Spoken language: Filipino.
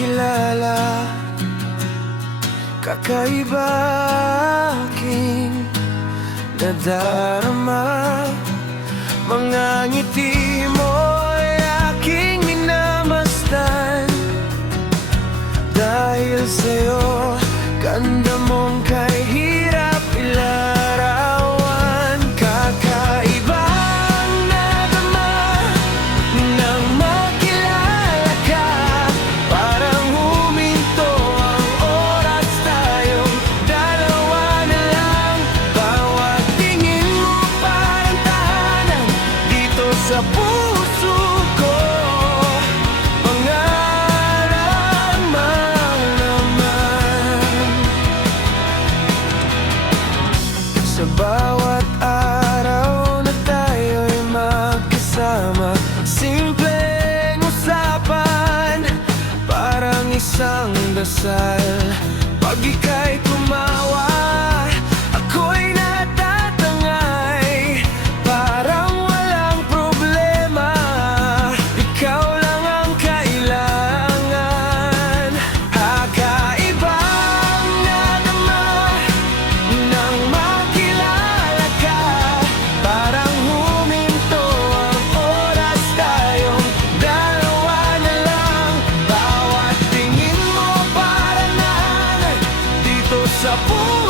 makilala, kakaiba aking nadarama. Mga ngiti mo'y aking minamasdan, dahil sa'yo, ganda mong kay hirap ilarawan. Kakaibang nadama nang makilala ka, parang huminto ang oras, tayong dalawa na lang. Bawat tingin mo parang tahanan dito sa puso ko. Sa bawat araw na tayo'y magkasama, simpleng usapan, parang isang dasal. Pag ika'y tumawa, ako'y natatangay, parang walang problema, ikaw lang ang kailangan. Kakaibang nadama nang makilala ka, parang huminto ang oras, tayong dalawa na lang. Bawat tingin mo parang nahanay dito sa puso